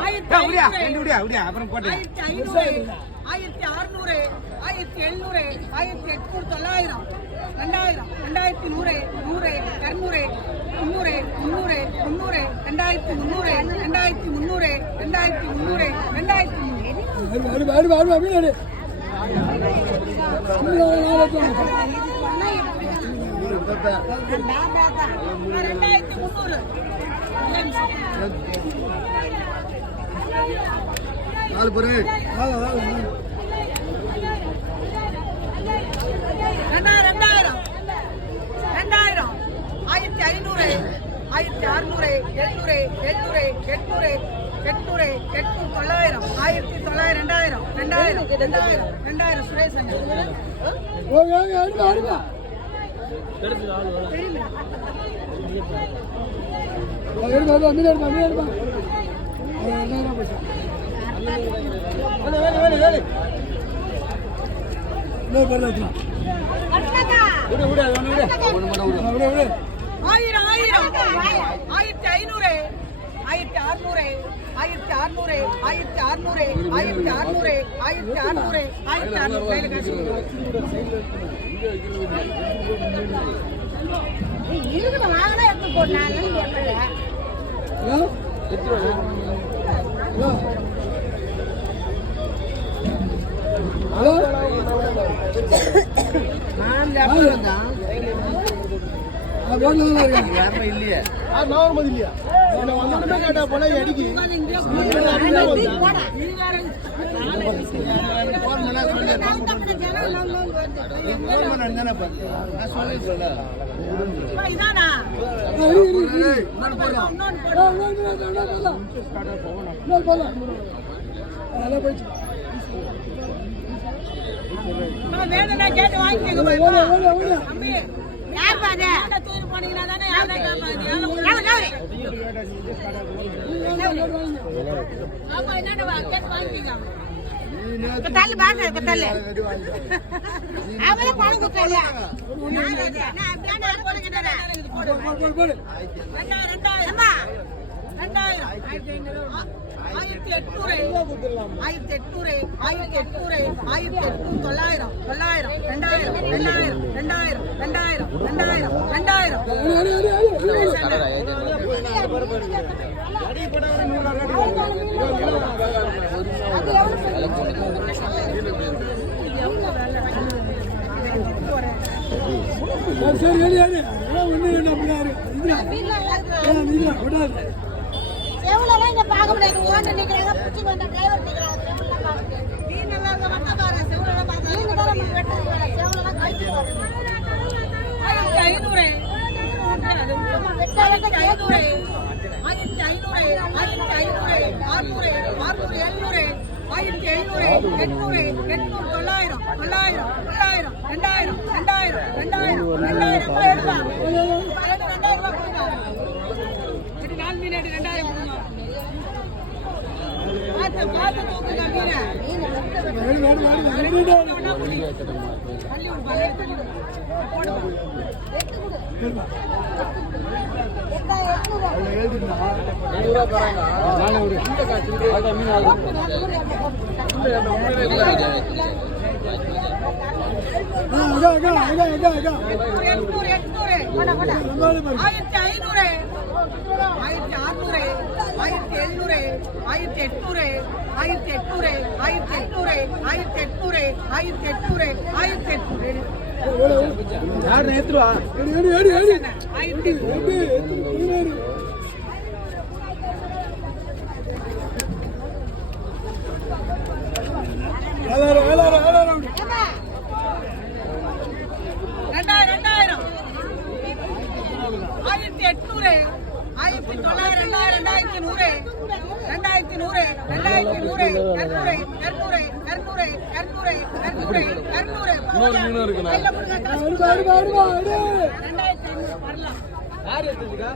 ஆயிரத்தி ஏய், விடியா ஐநூறு. ரெண்டு விடியா விடியா அப்புறம் போட்டு ஆயிரத்தி ஐநூறு ஆயிரத்தி அறுநூறு ஆயிரத்தி எழுநூறு ஆயிரத்தி எட்நூறு தொள்ளாயிரம் ரெண்டாயிரம் ரெண்டாயிரத்தி நூறு நூறு இரநூறு முந்நூறு முந்நூறு முந்நூறு ரெண்டாயிரத்தி முந்நூறு ரெண்டாயிரத்தி முந்நூறு ரெண்டாயிரத்தி முந்நூறு ரெண்டாயிரத்தி முந்நூறு ரெண்டாயிரத்தி முந்நூறு நாலு பேரு ரெண்டாயிரம் ரெண்டாயிரம் ரெண்டாயிரம் ஆயிரத்தி ஐநூறு ஆயிரத்தி அறுநூறு எழுநூறு எண்ணூறு எட்நூறு எட்நூறு எட்நூறு தொள்ளாயிரம் ஆயிரத்தி தொள்ளாயிரம் ரெண்டாயிரம் ரெண்டாயிரம் ரெண்டாயிரம் ரெண்டாயிரம் சுரேஷ் ஆயிரம் ஆயிரம் ஆயிரத்தி ஐநூறு ஆயிரத்தி அறுநூறு ஆயிரத்தி அறுநூறு ஆயிரத்தி அறுநூறு ஆயிரத்தி அறுநூறு ஆயிரத்தி அறுநூறு ஆயிரத்தி அறுநூறு இருக்குது வாங்கினா எடுத்து போடணும் போட்டல யாருமே இல்லையே கேட்டு ஆமா என்னடா கேட்டு வாங்கிக்கோங்க கத்தால பாரு கத்தால அவள பணம் கொடுத்தல ரெண்டாயிரம் ரெண்டாயிரம். அம்மா ரெண்டாயிரம் ஆயிரத்தி எட்நூறு. ஆயிரத்தி எட்நூறு. ஆயிரத்தி எட்நூறு. ஆயிரத்தி எட்நூறு. தொள்ளாயிரம். தொள்ளாயிரம். ரெண்டாயிரம். ரெண்டாயிரம். ரெண்டாயிரம். ரெண்டாயிரம். ரெண்டாயிரம். ரெண்டாயிரம். எவ்வளவு இங்க பார்க்க முடியாது. ஓட்டு நிக்கிறாங்க புடிச்சு வந்த டிரைவர் நிக்கிறாங்க நீ நல்லா இருக்க பாரு. செவ்வளவு பார்த்தா நீங்க தான் நம்ம செவ்வளவு கழிச்சு ஐநூறு. ஐநூறு. ஆயிரத்தி ஐநூறு. ஆயிரத்தி ஐநூறு. ஆறுநூறு. ஆறுநூறு. எழுநூறு. ஆயிரத்தி எழுநூறு எட்நூறு. எட்நூறு தொள்ளாயிரம் தொள்ளாயிரம் தொள்ளாயிரம் ரெண்டாயிரம் ரெண்டாயிரம் ரெண்டாயிரம் ரெண்டாயிரம் கூட எடுக்கலாம் ரெண்டாயிரம் ரூபாய் கொடுங்க எட்டு நாலு மீன் எட்டு ரெண்டாயிரம் கொடுங்க தள்ளி விடு பழைய தள்ளி விடு போடுங்க எட்நூறு, எட்நூறு, எட்நூறு. ஆயிரத்தி ஐநூறு ஆயிரத்தி அறுநூறு ஆயிரத்தி எழுநூறு ஆயிரத்தி எட்நூறு ஆயிரத்தி எட்நூறு ஆயிரத்தி எட்நூறு ஆயிரத்தி எட்நூறு ஆயிரத்தி எட்நூறு ஆயிரத்தி எட்நூறு யாரு ஏத்துருவா ஆயிரத்தி ரெண்டாயிரம் நூறு ரெண்டாயிரத்தி நூறு இரநூறு இரநூறு இரநூறு இரநூறு இரநூறு இரநூறு இன்னொரு மீனும் இருக்குண்ணா ரெண்டாயிரத்தி ஐநூறு வரலாம். யார் எடுத்துக்கா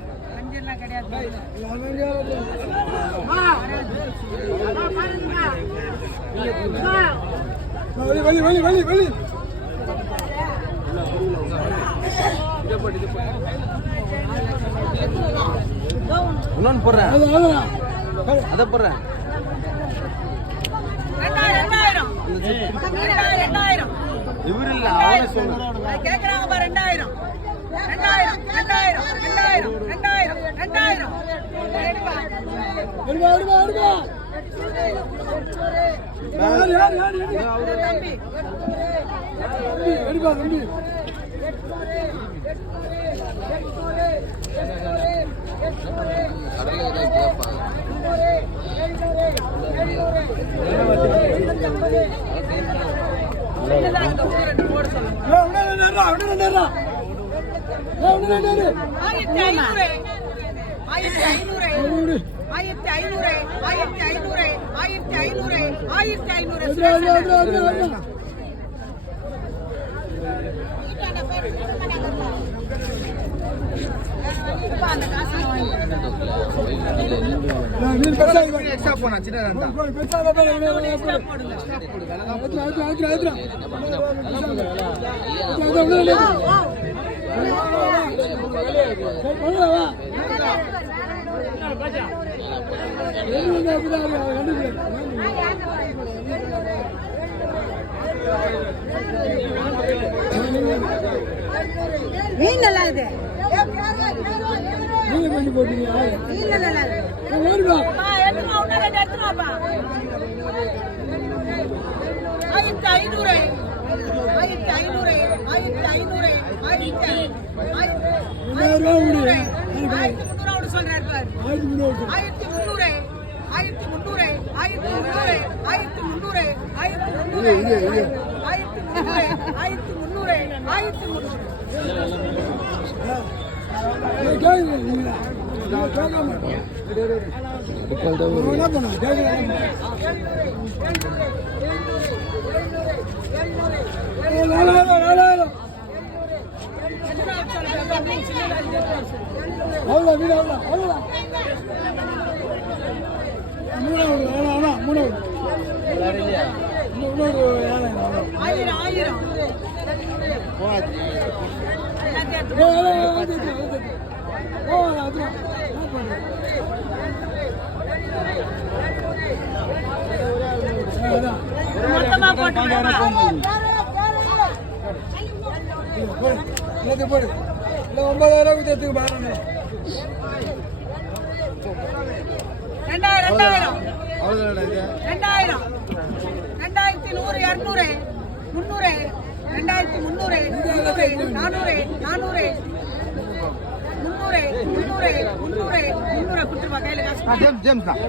போடுறேன். அதை போடுறேன் இவர் இல்ல அவனே சொல்லுங்க கேக்குறாங்க ரெண்டாயிரம். ரெண்டாயிரம் ரெண்டாயிரம் ரெண்டாயிரம் ரெண்டாயிரம் ரெண்டாயிரம். இருங்க ஆயிரத்தி ஐநூறு ஆயிரத்தி ஐநூறு ஆயிரத்தி ஐநூறு ஆயிரத்தி ஐநூறு ஆயிரத்தி ஐநூறு ஆயிரத்தி ஐநூறு ఎక్స్ట్రా ఫోన్ చిన్నదంతా ఎక్స్ట్రా மீன் நல்லா இருக்கு நீங்க பண்ணி போட்டீங்க. மீன் நல்லா இருக்கு ஓடுடா. எடுத்துமா ஒண்ணு ரெண்டு எடுத்துமாப்பா ஆயிரத்தி ஐநூறு. ஆயிரத்தி ஐநூறு. ஆயிரத்தி ஐநூறு. ஆயிரத்தி. ஆயிரத்தி முந்நூறு. சொல்றாரு ஆயிரத்தி முந்நூறு. ஆயிரத்தி முந்நூறு. ஆயிரத்தி முந்நூறு. ஆயிரத்தி முந்நூறு. ஆயிரத்தி முந்நூறு. ஆயிரத்தி முந்நூறு ஆயிரத்தி முந்நூறு ஆயிரத்தி மூணாவது மூணாவது இன்னொரு ஆயிரம் ஆயிரம். மொத்தமா போட்டு போடு. இல்ல ரெண்டாயிரம். நானூறு நானூறு நானூறு முன்னூறு முன்னூறு முன்னூறு முன்னூறு கொடுத்துருவா கையில் ஜேம்ஸ் தான்.